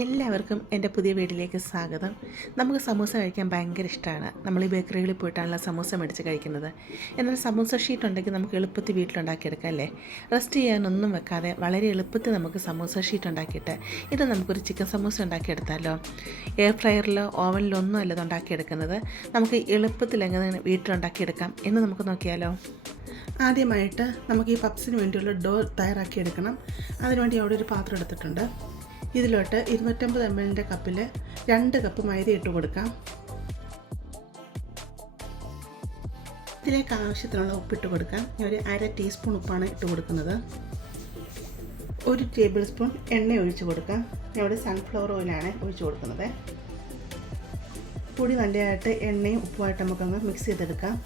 എല്ലാവർക്കും എൻ്റെ പുതിയ വീട്ടിലേക്ക് സ്വാഗതം. നമുക്ക് സമൂസ കഴിക്കാൻ ഭയങ്കര ഇഷ്ടമാണ്. നമ്മൾ ഈ ബേക്കറികളിൽ പോയിട്ടാണല്ലോ സമൂസ മേടിച്ച് കഴിക്കുന്നത്. എന്നാൽ സമൂസ ഷീറ്റ് ഉണ്ടെങ്കിൽ നമുക്ക് എളുപ്പത്തിൽ വീട്ടിലുണ്ടാക്കിയെടുക്കാം അല്ലേ? റെസ്റ്റ് ചെയ്യാനൊന്നും വെക്കാതെ വളരെ എളുപ്പത്തിൽ നമുക്ക് സമൂസ ഷീറ്റ് ഉണ്ടാക്കിയിട്ട് ഇത് നമുക്കൊരു ചിക്കൻ സമൂസ ഉണ്ടാക്കിയെടുത്താലോ? എയർ ഫ്രയറിലോ ഓവനിലോ ഒന്നും അല്ലത് ഉണ്ടാക്കിയെടുക്കുന്നത്. നമുക്ക് എളുപ്പത്തിൽ എങ്ങനെ വീട്ടിലുണ്ടാക്കിയെടുക്കാം എന്ന് നമുക്ക് നോക്കിയാലോ? ആദ്യമായിട്ട് നമുക്ക് ഈ പപ്സിന് വേണ്ടിയുള്ള ഡോ തയ്യാറാക്കിയെടുക്കണം. അതിനുവേണ്ടി അവിടെ ഒരു പാത്രം എടുത്തിട്ടുണ്ട്. ഇതിലോട്ട് 250 ml കപ്പിൽ 2 കപ്പ് മൈദ ഇട്ട് കൊടുക്കാം. ഇതിലേക്ക് ആവശ്യത്തിനുള്ള ഉപ്പിട്ട് കൊടുക്കാം. ഞാൻ ഒരു 1/2 ടീസ്പൂൺ ഉപ്പാണ് ഇട്ട് കൊടുക്കുന്നത്. 1 ടേബിൾ സ്പൂൺ എണ്ണ ഒഴിച്ച് കൊടുക്കാം. ഞാൻ ഇവിടെ സൺഫ്ലവർ ഓയിലാണ് ഒഴിച്ച് കൊടുക്കുന്നത്. പൊടി നല്ലതായിട്ട് എണ്ണയും ഉപ്പുമായിട്ട് നമുക്കങ്ങ് മിക്സ് ചെയ്തെടുക്കാം.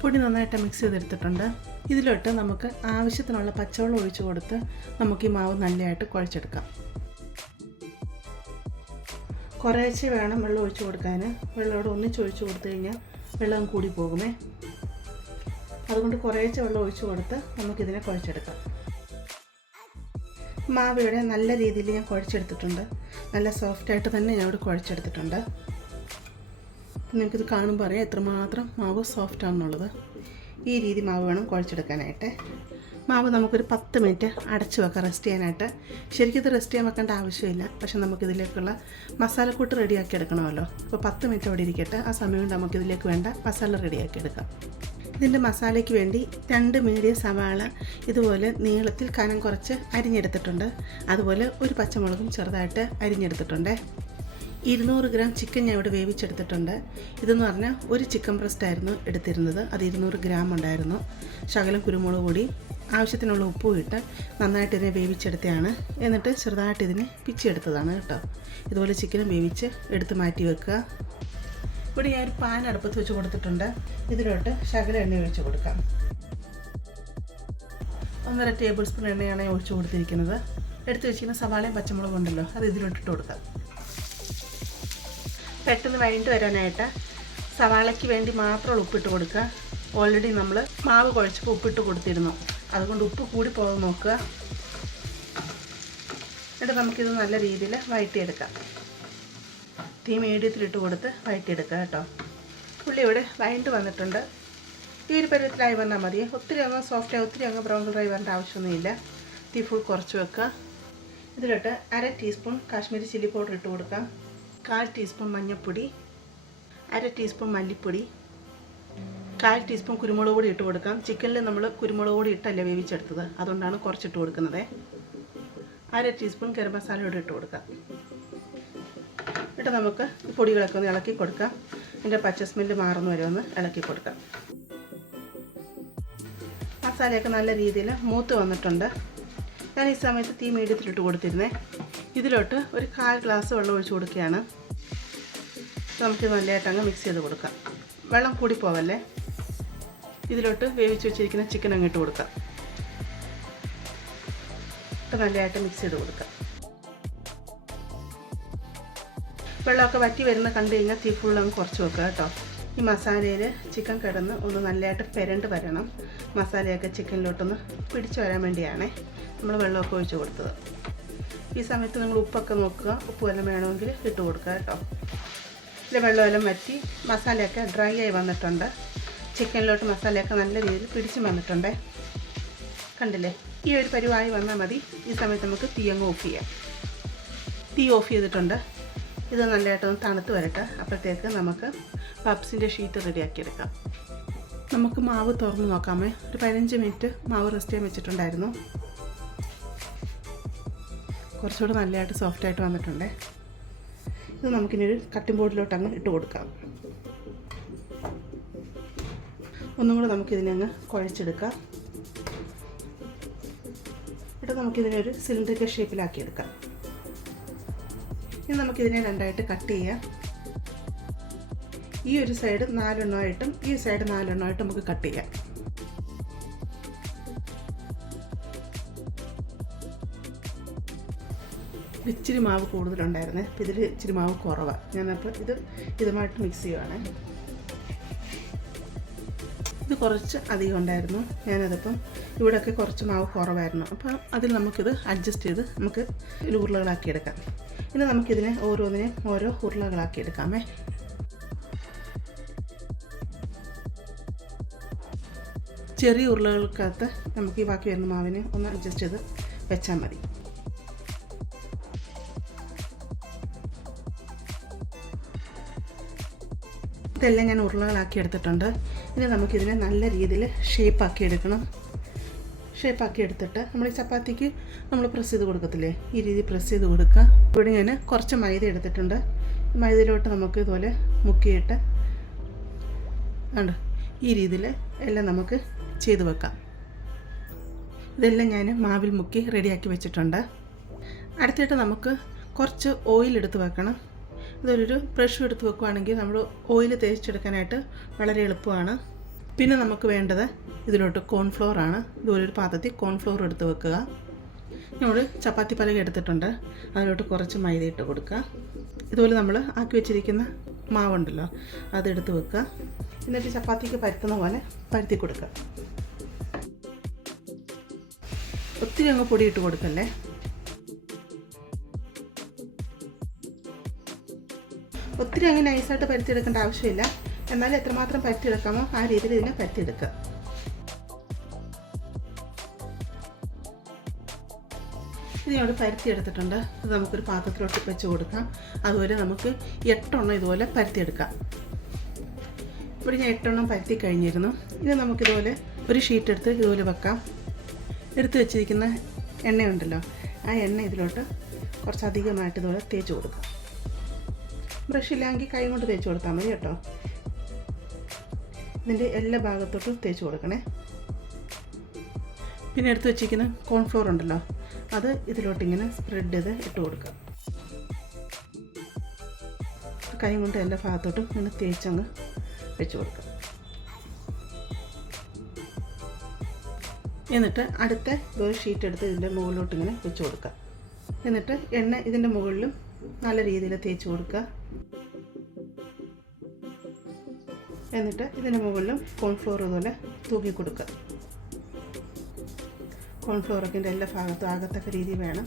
പൊടി നന്നായിട്ട് മിക്സ് ചെയ്തെടുത്തിട്ടുണ്ട്. ഇതിലോട്ട് നമുക്ക് ആവശ്യത്തിനുള്ള പച്ചവെള്ളം ഒഴിച്ച് കൊടുത്ത് നമുക്ക് ഈ മാവ് നല്ലതായിട്ട് കുഴച്ചെടുക്കാം. കുറേശ്ശെ വേണം വെള്ളം ഒഴിച്ച് കൊടുക്കാൻ. വെള്ളം ഒന്നിച്ച് ഒഴിച്ച് കൊടുത്തു കഴിഞ്ഞാൽ വെള്ളം കൂടി പോകുമേ. അതുകൊണ്ട് കുറേശ്ശെ വെള്ളം ഒഴിച്ച് കൊടുത്ത് നമുക്കിതിനെ കുഴച്ചെടുക്കാം. മാവ് ഇവിടെ നല്ല രീതിയിൽ ഞാൻ കുഴച്ചെടുത്തിട്ടുണ്ട്. നല്ല സോഫ്റ്റായിട്ട് തന്നെ ഞാൻ ഇവിടെ കുഴച്ചെടുത്തിട്ടുണ്ട്. നിങ്ങൾക്കിത് കാണുമ്പോൾ അറിയാം എത്രമാത്രം മാവ് സോഫ്റ്റാണെന്നുള്ളത്. ഈ രീതി മാവ് വേണം കുഴച്ചെടുക്കാനായിട്ട്. മാവ് നമുക്കൊരു 10 മിനിറ്റ് അടച്ചു വെക്കാം റെസ്റ്റ് ചെയ്യാനായിട്ട്. ശരിക്കും ഇത് റെസ്റ്റ് ചെയ്യാൻ വെക്കേണ്ട ആവശ്യമില്ല. പക്ഷെ നമുക്കിതിലേക്കുള്ള മസാലക്കൂട്ട് റെഡിയാക്കി എടുക്കണമല്ലോ. അപ്പോൾ 10 മിനിറ്റ് അവിടെ ഇരിക്കട്ടെ. ആ സമയം കൊണ്ട് നമുക്കിതിലേക്ക് വേണ്ട മസാല റെഡിയാക്കി എടുക്കാം. ഇതിൻ്റെ മസാലയ്ക്ക് വേണ്ടി 2 മീഡിയം സവാള ഇതുപോലെ നീളത്തിൽ കനം കുറച്ച് അരിഞ്ഞെടുത്തിട്ടുണ്ട്. അതുപോലെ ഒരു പച്ചമുളകും ചെറുതായിട്ട് അരിഞ്ഞെടുത്തിട്ടുണ്ട്. 200 ഗ്രാം ചിക്കൻ ഞാൻ ഇവിടെ വേവിച്ചെടുത്തിട്ടുണ്ട്. ഇതെന്ന് പറഞ്ഞാൽ ഒരു ചിക്കൻ ബ്രസ്റ്റ് ആയിരുന്നു എടുത്തിരുന്നത്. അത് 200 ഗ്രാം ഉണ്ടായിരുന്നു. ശകലം കുരുമുളക് പൊടി, ആവശ്യത്തിനുള്ള ഉപ്പും ഇട്ട് നന്നായിട്ട് ഇതിനെ വേവിച്ചെടുത്തതാണ്. എന്നിട്ട് ചെറുതായിട്ട് ഇതിനെ പിച്ചെടുത്തതാണ് കേട്ടോ. ഇതുപോലെ ചിക്കനും വേവിച്ച് എടുത്ത് മാറ്റി വെക്കുക. ഇവിടെ ഞാൻ ഒരു പാൻ അടുപ്പത്ത് വെച്ച് കൊടുത്തിട്ടുണ്ട്. ഇതിലോട്ട് ശകലം എണ്ണ ഒഴിച്ച് കൊടുക്കാം. 1.5 ടേബിൾ സ്പൂൺ എണ്ണയാണ് ഒഴിച്ച് കൊടുത്തിരിക്കുന്നത്. എടുത്ത് വെച്ചിരിക്കുന്ന സവാളയും പച്ചമുളകും ഉണ്ടല്ലോ, അത് ഇതിലോട്ടിട്ട് കൊടുക്കാം. പെട്ടെന്ന് വഴണ്ട് വരാനായിട്ട് സവാളയ്ക്ക് വേണ്ടി മാത്രം ഉപ്പിട്ട് കൊടുക്കുക. ഓൾറെഡി നമ്മൾ മാവ് കുഴച്ചപ്പോൾ ഉപ്പിട്ട് കൊടുത്തിരുന്നു. അതുകൊണ്ട് ഉപ്പ് കൂടി പോകാൻ നോക്കുക. എന്നിട്ട് നമുക്കിത് നല്ല രീതിയിൽ വഴറ്റിയെടുക്കാം. തീ മീഡിയത്തിലിട്ട് കൊടുത്ത് വഴറ്റിയെടുക്കുക കേട്ടോ. ഉള്ളി ഇവിടെ വഴണ്ട് വന്നിട്ടുണ്ട്. ഈ ഒരു പരുവത്തിലായി വന്നാൽ മതി. ഒത്തിരി അങ്ങ് സോഫ്റ്റായി ഒത്തിരി അങ്ങ് ബ്രൗൺ കളറായി വരേണ്ട ആവശ്യമൊന്നുമില്ല. തീ ഫുൾ കുറച്ച് വെക്കുക. ഇതിലോട്ട് 1/2 ടീസ്പൂൺ കാശ്മീരി ചില്ലി പൗഡർ ഇട്ട് കൊടുക്കാം. 1/4 ടീസ്പൂൺ മഞ്ഞൾപ്പൊടി, 1/2 ടീസ്പൂൺ മല്ലിപ്പൊടി, 1/4 ടീസ്പൂൺ കുരുമുളക് പൊടി ഇട്ട് കൊടുക്കാം. ചിക്കനിൽ നമ്മൾ കുരുമുളക് പൊടി ഇട്ടല്ല വേവിച്ചെടുത്തത്, അതുകൊണ്ടാണ് കുറച്ചിട്ട് കൊടുക്കുന്നത്. 1/2 ടീസ്പൂൺ ഗരം മസാല കൂടി ഇട്ട് കൊടുക്കാം. എന്നിട്ട് നമുക്ക് പൊടികളൊക്കെ ഒന്ന് ഇളക്കി കൊടുക്കാം. ഇതിൻ്റെ പച്ച സ്മെല്ല് മാറുന്ന വരെ ഒന്ന് ഇളക്കി കൊടുക്കാം. മസാലയൊക്കെ നല്ല രീതിയിൽ മൂത്ത് വന്നിട്ടുണ്ട്. ഞാൻ ഈ സമയത്ത് തീ മീഡിയത്തിലിട്ട് കൊടുത്തിരുന്നേ. ഇതിലോട്ട് ഒരു 1/4 ഗ്ലാസ് വെള്ളം ഒഴിച്ച് കൊടുക്കുകയാണ്. നമുക്ക് നല്ലതായിട്ട് അങ്ങ് മിക്സ് ചെയ്ത് കൊടുക്കാം. വെള്ളം കൂടി പോവല്ലേ. ഇതിലോട്ട് വേവിച്ച് വെച്ചിരിക്കുന്ന ചിക്കൻ അങ്ങിട്ട് കൊടുക്കാം. നല്ലതായിട്ട് മിക്സ് ചെയ്ത് കൊടുക്കാം. വെള്ളമൊക്കെ വറ്റി വരുന്ന കണ്ടു കഴിഞ്ഞാൽ തീ ഫുൾ അങ്ങ് കുറച്ച് വെക്കുക കേട്ടോ. ഈ മസാലയിൽ ചിക്കൻ കിടന്ന് ഒന്ന് നല്ലതായിട്ട് പെരണ്ട് വരണം. മസാലയൊക്കെ ചിക്കനിലോട്ടൊന്ന് പിടിച്ച് വരാൻ വേണ്ടിയാണ് നമ്മൾ വെള്ളമൊക്കെ ഒഴിച്ച് കൊടുത്തത്. ഈ സമയത്ത് നിങ്ങൾ ഉപ്പൊക്കെ നോക്കുക. ഉപ്പ് വല്ലതും വേണമെങ്കിൽ ഇട്ട് കൊടുക്കുക കേട്ടോ. ഇതിൽ വെള്ളമെല്ലാം വറ്റി മസാലയൊക്കെ ഡ്രൈ ആയി വന്നിട്ടുണ്ട്. ചിക്കനിലോട്ട് മസാലയൊക്കെ നല്ല രീതിയിൽ പിടിച്ച് വന്നിട്ടുണ്ട്. കണ്ടില്ലേ? ഈ ഒരു പരിവായി വന്നാൽ മതി. ഈ സമയത്ത് നമുക്ക് തീ അങ്ങ് ഓഫ് ചെയ്യാം. തീ ഓഫ് ചെയ്തിട്ടുണ്ട്. ഇത് നല്ലതായിട്ടൊന്ന് തണുത്ത് വരട്ടെ. അപ്പോഴത്തേക്ക് നമുക്ക് പപ്സിൻ്റെ ഷീറ്റ് റെഡിയാക്കിയെടുക്കാം. നമുക്ക് മാവ് തുറന്ന് നോക്കാമേ. ഒരു 15 മിനിറ്റ് മാവ് റെസ്റ്റ് ചെയ്യാൻ വെച്ചിട്ടുണ്ടായിരുന്നു. കുറച്ചുകൂടെ നല്ലതായിട്ട് സോഫ്റ്റായിട്ട് വന്നിട്ടുണ്ട്. ഇത് നമുക്കിനി ഒരു കട്ടിംഗ് ബോർഡിലോട്ട് അങ്ങ് ഇട്ട് കൊടുക്കാം. ഒന്നും കൂടെ നമുക്കിതിനെ അങ്ങ് കുഴച്ചെടുക്കാം. എന്നിട്ട് നമുക്കിതിനെ ഒരു സിലിണ്ടറിക്കൽ ഷേപ്പിലാക്കിയെടുക്കാം. ഇനി നമുക്കിതിനെ രണ്ടായിട്ട് കട്ട് ചെയ്യാം. ഈ ഒരു സൈഡ് 4 എണ്ണമായിട്ടും ഈ സൈഡ് 4 എണ്ണമായിട്ടും നമുക്ക് കട്ട് ചെയ്യാം. ഇച്ചിരി മാവ് കൂടുതലുണ്ടായിരുന്നേ. അപ്പോൾ ഇതിൽ ഇച്ചിരി മാവ് കുറവാണ്. ഞാനപ്പോൾ ഇതുമായിട്ട് മിക്സ് ചെയ്യുവാണ്. ഇത് കുറച്ച് അധികം ഉണ്ടായിരുന്നു. ഞാനതിപ്പം ഇവിടെയൊക്കെ കുറച്ച് മാവ് കുറവായിരുന്നു. അപ്പോൾ അതിൽ നമുക്കിത് അഡ്ജസ്റ്റ് ചെയ്ത് നമുക്ക് ഇതിൽ ഉരുളകളാക്കി എടുക്കാം. ഇനി നമുക്കിതിനെ ഓരോന്നിനെയും ഓരോ ഉരുളകളാക്കി എടുക്കാമേ. ചെറിയ ഉരുളകൾക്കകത്ത് നമുക്ക് ഈ ബാക്കി വരുന്ന മാവിനെ ഒന്ന് അഡ്ജസ്റ്റ് ചെയ്ത് വെച്ചാൽ മതി. ഇതെല്ലാം ഞാൻ ഉരുളകളാക്കി എടുത്തിട്ടുണ്ട്. ഇനി നമുക്കിതിനെ നല്ല രീതിയിൽ ഷേപ്പാക്കി എടുക്കണം. ഷേപ്പാക്കി എടുത്തിട്ട് നമ്മൾ ഈ ചപ്പാത്തിക്ക് നമ്മൾ പ്രസ് ചെയ്ത് കൊടുക്കത്തില്ലേ, ഈ രീതി പ്രസ് ചെയ്ത് കൊടുക്കുക. ഇവിടെ ഞാൻ കുറച്ച് മൈദ എടുത്തിട്ടുണ്ട്. മൈദയിലോട്ട് നമുക്ക് ഇതുപോലെ മുക്കിയിട്ട് ഉണ്ട് ഈ രീതിയിൽ എല്ലാം നമുക്ക് ചെയ്ത് വെക്കാം. ഇതെല്ലാം ഞാൻ മാവിൽ മുക്കി റെഡിയാക്കി വെച്ചിട്ടുണ്ട്. അടുത്തായിട്ട് നമുക്ക് കുറച്ച് ഓയിൽ എടുത്ത് വെക്കണം. ഇതൊരു ബ്രഷ് എടുത്ത് വെക്കുകയാണെങ്കിൽ നമ്മൾ ഓയിൽ തേച്ചെടുക്കാനായിട്ട് വളരെ എളുപ്പമാണ്. പിന്നെ നമുക്ക് വേണ്ടത് ഇതിലോട്ട് കോൺഫ്ലോർ ആണ്. ഇതുപോലെ ഒരു പാത്രത്തിൽ കോൺഫ്ലോർ എടുത്ത് വെക്കുക. നമ്മൾ ചപ്പാത്തി പലക എടുത്തിട്ടുണ്ട്, അതിലോട്ട് കുറച്ച് മൈദ ഇട്ട് കൊടുക്കുക. ഇതുപോലെ നമ്മൾ ആക്കി വെച്ചിരിക്കുന്ന മാവുണ്ടല്ലോ അതെടുത്ത് വെക്കുക. എന്നിട്ട് ചപ്പാത്തിക്ക് പരത്തുന്ന പോലെ പരത്തി കൊടുക്കുക. ഒത്തിരി അങ്ങ് പൊടി ഇട്ട് കൊടുക്കല്ലേ. ഒത്തിരി അങ്ങ് നൈസായിട്ട് പരത്തിയെടുക്കേണ്ട ആവശ്യമില്ല. എന്നാലും എത്രമാത്രം പരത്തിയെടുക്കാമോ ആ രീതിയിൽ ഇതിനെ പരത്തിയെടുക്കുക. ഇത് ഞാൻ പരത്തിയെടുത്തിട്ടുണ്ട്. അത് നമുക്കൊരു പാത്രത്തിലോട്ട് വെച്ച് കൊടുക്കാം. അതുപോലെ നമുക്ക് 8 എണ്ണം ഇതുപോലെ പരത്തിയെടുക്കാം. ഇവിടെ ഞാൻ 8 എണ്ണം പരത്തി കഴിഞ്ഞിരുന്നു. ഇനി നമുക്കിതുപോലെ ഒരു ഷീറ്റ് എടുത്ത് ഇതുപോലെ വെക്കാം. എടുത്ത് വെച്ചിരിക്കുന്ന എണ്ണയുണ്ടല്ലോ ആ എണ്ണ ഇതിലോട്ട് കുറച്ചധികമായിട്ട് ഇതുപോലെ തേച്ച് കൊടുക്കാം. ബ്രഷ് ഇല്ലെങ്കിൽ കൈ കൊണ്ട് തേച്ച് കൊടുത്താൽ മതി കേട്ടോ. ഇതിൻ്റെ എല്ലാ ഭാഗത്തോട്ടും തേച്ച് കൊടുക്കണേ. പിന്നെ എടുത്ത് വെച്ചിരിക്കുന്ന കോൺഫ്ലോർ ഉണ്ടല്ലോ അത് ഇതിലോട്ട് ഇങ്ങനെ സ്പ്രെഡ് ചെയ്ത് ഇട്ട് കൊടുക്കുക. കൈ കൊണ്ട് എല്ലാ ഭാഗത്തോട്ടും ഇങ്ങനെ തേച്ചങ്ങ് വെച്ച് കൊടുക്കുക. എന്നിട്ട് അടുത്ത ഒരു ഷീറ്റ് എടുത്ത് ഇതിൻ്റെ മുകളിലോട്ട് ഇങ്ങനെ വെച്ച് കൊടുക്കുക. എന്നിട്ട് എണ്ണ ഇതിൻ്റെ മുകളിലും നല്ല രീതിയിൽ തേച്ച് കൊടുക്കുക. എന്നിട്ട് ഇതിൻ്റെ മുകളിലും കോൺഫ്ലോർ ഇതുപോലെ തൂക്കി കൊടുക്കുക. കോൺഫ്ലോറൊക്കെ ഇതിൻ്റെ എല്ലാ ഭാഗത്തും ആകത്തക്ക രീതി വേണം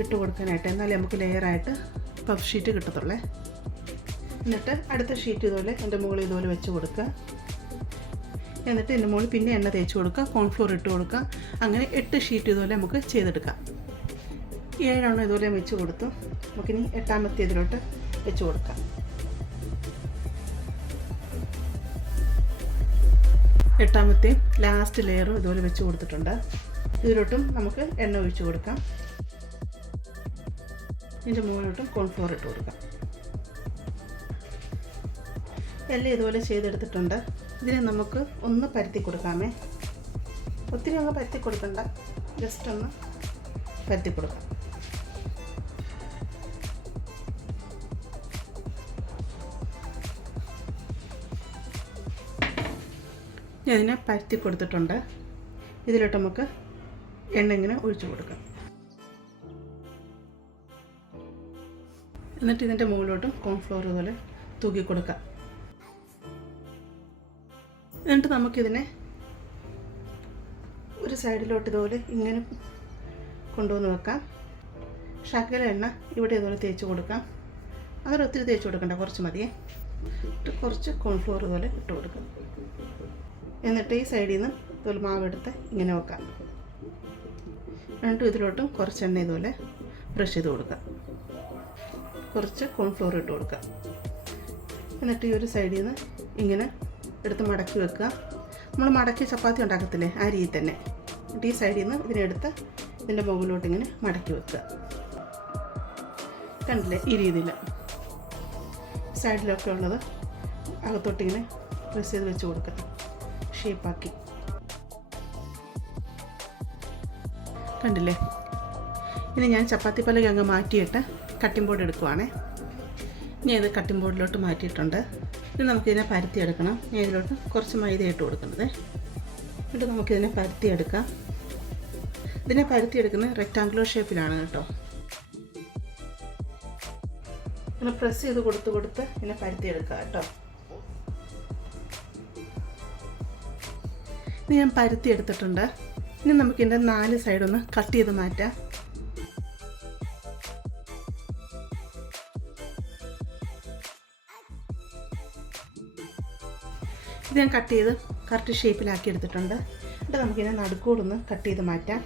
ഇട്ട് കൊടുക്കാനായിട്ട്. എന്നാലേ നമുക്ക് ലെയറായിട്ട് പഫ് ഷീറ്റ് കിട്ടത്തുള്ളേ. എന്നിട്ട് അടുത്ത ഷീറ്റ് ഇതുപോലെ എൻ്റെ മുകളിൽ ഇതുപോലെ വെച്ച് കൊടുക്കുക. എന്നിട്ട് ഇതിൻ്റെ മുകളിൽ പിന്നെ എണ്ണ തേച്ച് കൊടുക്കുക, കോൺഫ്ലോർ ഇട്ട് കൊടുക്കുക. അങ്ങനെ 8 ഷീറ്റ് ഇതുപോലെ നമുക്ക് ചെയ്തെടുക്കാം. 7 എണ്ണം ഇതുപോലെ വെച്ച് കൊടുത്തു. നമുക്കിനി 8ാമത്തെ ഇതിലോട്ട് വെച്ച് കൊടുക്കാം. 8ാമത്തെയും ലാസ്റ്റ് ലെയറും ഇതുപോലെ വെച്ച് കൊടുത്തിട്ടുണ്ട്. ഇതിലോട്ടും നമുക്ക് എണ്ണ ഒഴിച്ച് കൊടുക്കാം. ഇതിൻ്റെ മുകളിലോട്ടും കോൺഫ്ലോർ ഇട്ട് കൊടുക്കാം. എല്ലാം ഇതുപോലെ ചെയ്തെടുത്തിട്ടുണ്ട്. ഇതിനെ നമുക്ക് ഒന്ന് പരത്തി കൊടുക്കാമേ. ഒത്തിരി അങ്ങ് പരത്തി കൊടുക്കണ്ട, ജസ്റ്റ് ഒന്ന് പരത്തി കൊടുക്കാം. ഞാൻ ഇതിനെ പരത്തി കൊടുത്തിട്ടുണ്ട്. ഇതിലോട്ട് നമുക്ക് എണ്ണ ഇങ്ങനെ ഒഴിച്ചു കൊടുക്കാം. എന്നിട്ട് ഇതിൻ്റെ മുകളിലോട്ടും കോൺഫ്ലോർ ഇതുപോലെ തൂക്കി കൊടുക്കാം. എന്നിട്ട് നമുക്കിതിനെ ഒരു സൈഡിലോട്ട് ഇതുപോലെ ഇങ്ങനെ കൊണ്ടുവന്ന് വെക്കാം. ശകല എണ്ണ ഇവിടെ ഇതുപോലെ തേച്ച് കൊടുക്കാം. അങ്ങനെ ഒത്തിരി തേച്ച് കൊടുക്കണ്ട, കുറച്ച് മതിയേ. കുറച്ച് കോൺഫ്ലോർ ഇതുപോലെ ഇട്ട് കൊടുക്കാം. എന്നിട്ട് ഈ സൈഡിൽ നിന്ന് ഇതുപോലെ മാവെടുത്ത് ഇങ്ങനെ വെക്കാം. എന്നിട്ട് ഇതിലോട്ടും കുറച്ച് എണ്ണ ഇതുപോലെ ബ്രഷ് ചെയ്ത് കൊടുക്കാം. കുറച്ച് കോൺഫ്ലോർ ഇട്ട് കൊടുക്കാം. എന്നിട്ട് ഈ ഒരു സൈഡിൽ നിന്ന് ഇങ്ങനെ എടുത്ത് മടക്കി വെക്കുക. നമ്മൾ മടക്കി ചപ്പാത്തി ഉണ്ടാക്കത്തില്ലേ ആ രീതി തന്നെ. എന്നിട്ട് ഈ സൈഡിൽ നിന്ന് ഇതിനെടുത്ത് ഇതിൻ്റെ മുകളിലോട്ട് ഇങ്ങനെ മടക്കി വെക്കുക. കണ്ടില്ലേ ഈ രീതിയിൽ സൈഡിലൊക്കെ ഉള്ളത് അകത്തോട്ടിങ്ങനെ പ്രസ് ചെയ്ത് വെച്ച് കൊടുക്കുക. ഷേപ്പാക്കി കണ്ടില്ലേ. ഇനി ഞാൻ ചപ്പാത്തി പലക അങ്ങ് മാറ്റിയിട്ട് കട്ടിംഗ് ബോർഡ് എടുക്കുവാണേ. ഞാൻ ഇത് കട്ടിംഗ് ബോർഡിലോട്ട് മാറ്റിയിട്ടുണ്ട്. ഇനി നമുക്കിതിനെ പരത്തിയെടുക്കണം. ഞാൻ ഇതിലോട്ട് കുറച്ച് മൈദ ഇട്ട് കൊടുക്കുന്നത്. എന്നിട്ട് നമുക്കിതിനെ പരത്തിയെടുക്കാം. ഇതിനെ പരത്തിയെടുക്കുന്നത് റെക്റ്റാങ്കുലർ ഷേപ്പിലാണ് കേട്ടോ. ഇങ്ങനെ പ്രസ് ചെയ്ത് കൊടുത്ത് ഇതിനെ പരത്തിയെടുക്കുക കേട്ടോ. ഇത് ഞാൻ പരുത്തി എടുത്തിട്ടുണ്ട്. ഇനി നമുക്കിതിൻ്റെ 4 സൈഡൊന്ന് കട്ട് ചെയ്ത് മാറ്റാം. ഇത് ഞാൻ കട്ട് ചെയ്ത് കറക്റ്റ് ഷേപ്പിലാക്കി എടുത്തിട്ടുണ്ട്. എന്നിട്ട് നമുക്കിതിനെ നടുക്കൂടൊന്ന് കട്ട് ചെയ്ത് മാറ്റാം.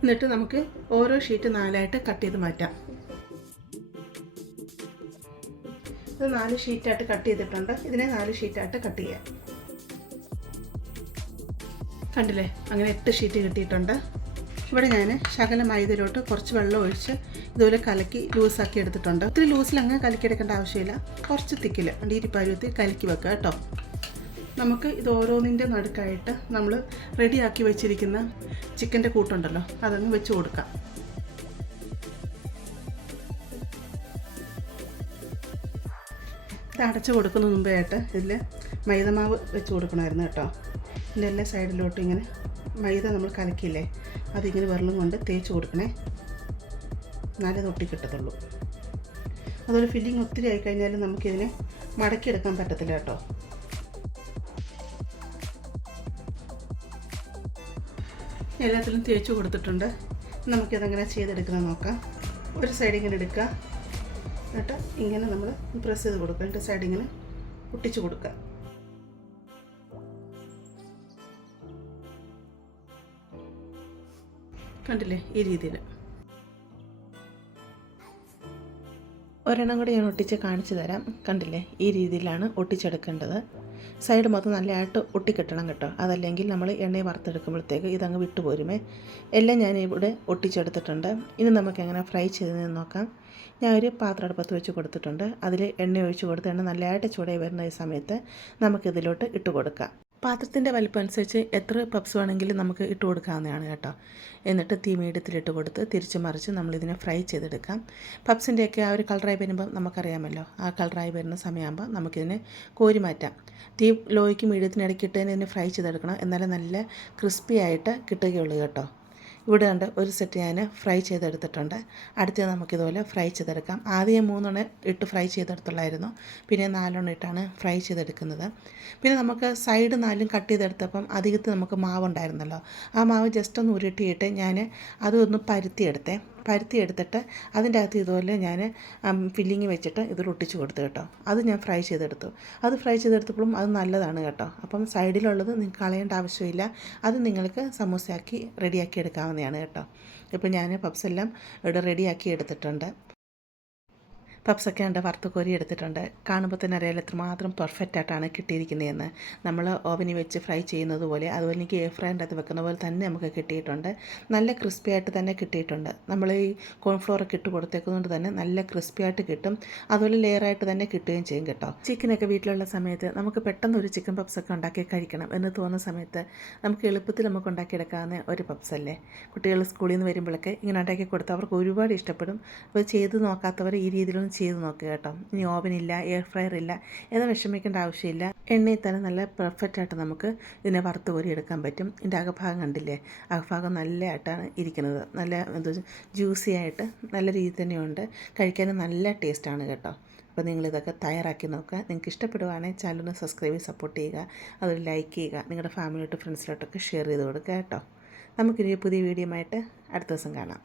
എന്നിട്ട് നമുക്ക് ഓരോ ഷീറ്റ് 4ആയിട്ട് കട്ട് ചെയ്ത് മാറ്റാം. ഇത് 4 ഷീറ്റായിട്ട് കട്ട് ചെയ്തിട്ടുണ്ട്. ഇതിനെ 4 ഷീറ്റായിട്ട് കട്ട് ചെയ്യാം. കണ്ടില്ലേ, അങ്ങനെ 8 ഷീറ്റ് കിട്ടിയിട്ടുണ്ട്. ഇവിടെ ഞാൻ ശകല മൈദയിലോട്ട് കുറച്ച് വെള്ളം ഒഴിച്ച് ഇതുപോലെ കലക്കി ലൂസാക്കി എടുത്തിട്ടുണ്ട്. ഒത്തിരി ലൂസിൽ അങ്ങനെ കലക്കിയെടുക്കേണ്ട ആവശ്യമില്ല, കുറച്ച് തിക്കിൽ അണ്ടിയിരിപ്പാരുത്തി കലക്കി വെക്കുക കേട്ടോ. നമുക്ക് ഇത് ഓരോന്നിൻ്റെ നടുക്കായിട്ട് നമ്മൾ റെഡിയാക്കി വെച്ചിരിക്കുന്ന ചിക്കൻ്റെ കൂട്ടുണ്ടല്ലോ, അതങ്ങ് വെച്ച് കൊടുക്കാം. ഇത് അടച്ചു കൊടുക്കുന്ന മുമ്പേ ആയിട്ട് ഇതിൽ മൈദമാവ് വെച്ച് കൊടുക്കണമായിരുന്നു കേട്ടോ. ഇതിൻ്റെ എല്ലാ സൈഡിലോട്ടും ഇങ്ങനെ മൈദ നമ്മൾ കലക്കിയില്ലേ, അതിങ്ങനെ വെള്ളം കൊണ്ട് തേച്ച് കൊടുക്കണേ, നല്ല തൊട്ടി കിട്ടത്തുള്ളൂ. അതുപോലെ ഫില്ലിങ് ഒത്തിരി ആയിക്കഴിഞ്ഞാൽ നമുക്കിതിനെ മടക്കിയെടുക്കാൻ പറ്റത്തില്ല കേട്ടോ. എല്ലാത്തിലും തേച്ച് കൊടുത്തിട്ടുണ്ട്. നമുക്കിതെങ്ങനെ ചെയ്തെടുക്കുന്നത് നോക്കാം. ഒരു സൈഡ് ഇങ്ങനെ എടുക്കുക, എന്നിട്ട് ഇങ്ങനെ നമ്മൾ പ്രസ് ചെയ്ത് കൊടുക്കുക. രണ്ട് സൈഡ് ഇങ്ങനെ ഒട്ടിച്ച് കൊടുക്കുക. കണ്ടില്ലേ, ഈ രീതിയിൽ. ഒരെണ്ണം കൂടി ഞാൻ ഒട്ടിച്ച് കാണിച്ചു തരാം. കണ്ടില്ലേ, ഈ രീതിയിലാണ് ഒട്ടിച്ചെടുക്കേണ്ടത്. സൈഡ് മൊത്തം നല്ലതായിട്ട് ഒട്ടിക്കിട്ടണം കേട്ടോ, അതല്ലെങ്കിൽ നമ്മൾ എണ്ണയെ വറുത്തെടുക്കുമ്പോഴത്തേക്ക് ഇതങ്ങ് വിട്ടുപോരുമേ. എല്ലാം ഞാൻ ഇവിടെ ഒട്ടിച്ചെടുത്തിട്ടുണ്ട്. ഇനി നമുക്ക് എങ്ങനെ ഫ്രൈ ചെയ്തതെന്ന് നോക്കാം. ഞാൻ ഒരു പാത്രം അടുപ്പത്ത് വെച്ച് കൊടുത്തിട്ടുണ്ട്. അതിൽ എണ്ണ ഒഴിച്ച് കൊടുത്ത് എണ്ണ നല്ലതായിട്ട് ചൂടായി വരുന്ന ഈ സമയത്ത് നമുക്കിതിലോട്ട് ഇട്ട് കൊടുക്കാം. പാത്രത്തിൻ്റെ വലിപ്പം അനുസരിച്ച് എത്ര പപ്സ് വേണമെങ്കിലും നമുക്ക് ഇട്ട് കൊടുക്കാവുന്നതാണ് കേട്ടോ. എന്നിട്ട് തീ മീഡിയത്തിലിട്ട് കൊടുത്ത് തിരിച്ച് മറിച്ച് നമ്മളിതിനെ ഫ്രൈ ചെയ്തെടുക്കാം. പപ്സിൻ്റെയൊക്കെ ആ ഒരു കളറായി വരുമ്പോൾ നമുക്കറിയാമല്ലോ, ആ കളറായി വരുന്ന സമയമാകുമ്പോൾ നമുക്കിതിനെ കോരി മാറ്റാം. തീ ലോയ്ക്ക് മീഡിയത്തിനിടയ്ക്കിട്ട് ഇതിനെ ഫ്രൈ ചെയ്തെടുക്കണം, എന്നാലേ നല്ല ക്രിസ്പി ആയിട്ട് കിട്ടുകയുള്ളൂ കേട്ടോ. ഇവിടെ കണ്ട് ഒരു സെറ്റ് ഞാൻ ഫ്രൈ ചെയ്തെടുത്തിട്ടുണ്ട്. അടുത്തത് നമുക്കിതുപോലെ ഫ്രൈ ചെയ്തെടുക്കാം. ആദ്യം 3 ഇട്ട് ഫ്രൈ ചെയ്തെടുത്തുള്ളായിരുന്നു, പിന്നെ 4 ഇട്ടാണ് ഫ്രൈ ചെയ്തെടുക്കുന്നത്. പിന്നെ നമുക്ക് സൈഡ് 4 കട്ട് ചെയ്തെടുത്തപ്പം അധികത്ത് നമുക്ക് മാവുണ്ടായിരുന്നല്ലോ, ആ മാവ് ജസ്റ്റ് ഒന്ന് ഉരുട്ടിയിട്ട് ഞാൻ അതൊന്ന് പരുത്തിയെടുത്തിട്ട് അതിൻ്റെ അകത്ത് ഇതുപോലെ ഞാൻ ഫില്ലിങ് വെച്ചിട്ട് ഇത് ഒട്ടിച്ച് കൊടുത്തു കേട്ടോ. അത് ഞാൻ ഫ്രൈ ചെയ്തെടുത്തു. അത് ഫ്രൈ ചെയ്തെടുത്തപ്പോഴും അത് നല്ലതാണ് കേട്ടോ. അപ്പം സൈഡിലുള്ളത് നിങ്ങൾക്ക് കളയേണ്ട ആവശ്യമില്ല, അത് നിങ്ങൾക്ക് സമൂസയാക്കി റെഡിയാക്കി എടുക്കാവുന്നതാണ് കേട്ടോ. ഇപ്പോൾ ഞാൻ പപ്സ് എല്ലാം ഇവിടെ റെഡിയാക്കി എടുത്തിട്ടുണ്ട്. പപ്സൊക്കെ ഉണ്ട് വറുത്ത് കോരി എടുത്തിട്ടുണ്ട്. കാണുമ്പോൾ തന്നെ അറിയാലോ എത്രമാത്രം പെർഫെക്റ്റ് ആയിട്ടാണ് കിട്ടിയിരിക്കുന്നതെന്ന്. നമ്മൾ ഓവനിൽ വെച്ച് ഫ്രൈ ചെയ്യുന്നത് പോലെ, അതുപോലെ എനിക്ക് എയർ ഫ്രൈൻ്റെ അകത്ത് വെക്കുന്ന പോലെ തന്നെ നമുക്ക് കിട്ടിയിട്ടുണ്ട്. നല്ല ക്രിസ്പി ആയിട്ട് തന്നെ കിട്ടിയിട്ടുണ്ട്. നമ്മൾ ഈ കോൺഫ്ലോറൊക്കെ ഇട്ട് കൊടുത്തേക്കുന്നതുകൊണ്ട് തന്നെ നല്ല ക്രിസ്പി ആയിട്ട് കിട്ടും, അതുപോലെ ലെയറായിട്ട് തന്നെ കിട്ടുകയും ചെയ്യും കേട്ടോ. ചിക്കനൊക്കെ വീട്ടിലുള്ള സമയത്ത് നമുക്ക് പെട്ടെന്ന് ഒരു ചിക്കൻ പപ്സൊക്കെ ഉണ്ടാക്കി കഴിക്കണം എന്ന് തോന്നുന്ന സമയത്ത് നമുക്ക് എളുപ്പത്തിൽ നമുക്ക് ഉണ്ടാക്കിയെടുക്കാവുന്ന ഒരു പപ്സല്ലേ. കുട്ടികൾ സ്കൂളിൽ നിന്ന് വരുമ്പോഴൊക്കെ ഇങ്ങനെ ഉണ്ടാക്കി കൊടുത്താൽ അവർക്ക് ഒരുപാട് ഇഷ്ടപ്പെടും. അപ്പോൾ ചെയ്ത് നോക്കാത്തവർ ഈ രീതിയിലൊന്നും ചെയ്ത് നോക്കുക കേട്ടോ. ഇനി ഓവനില്ല, എയർ ഫ്രയർ ഇല്ല എന്ന് വിഷമിക്കേണ്ട ആവശ്യമില്ല. എണ്ണയിൽ തന്നെ നല്ല പെർഫെക്റ്റായിട്ട് നമുക്ക് ഇതിനെ വറുത്ത് കോരി എടുക്കാൻ പറ്റും. ഇതിൻ്റെ അകഭാഗം കണ്ടില്ലേ, അകഭാഗം നല്ലതായിട്ടാണ് ഇരിക്കുന്നത്. നല്ല ജ്യൂസി ആയിട്ട് നല്ല രീതിയിൽ തന്നെയുണ്ട്. കഴിക്കാനും നല്ല ടേസ്റ്റാണ് കേട്ടോ. അപ്പോൾ നിങ്ങളിതൊക്കെ തയ്യാറാക്കി നോക്കുക. നിങ്ങൾക്ക് ഇഷ്ടപ്പെടുവാണെങ്കിൽ ചാനലിന് സബ്സ്ക്രൈബ് ചെയ്ത് സപ്പോർട്ട് ചെയ്യുക, അതൊരു ലൈക്ക് ചെയ്യുക, നിങ്ങളുടെ ഫാമിലിയോട്ട് ഫ്രണ്ട്സിലോട്ടൊക്കെ ഷെയർ ചെയ്ത് കൊടുക്കുക കേട്ടോ. നമുക്കിനി പുതിയ വീഡിയോ ആയിട്ട് അടുത്ത ദിവസം കാണാം.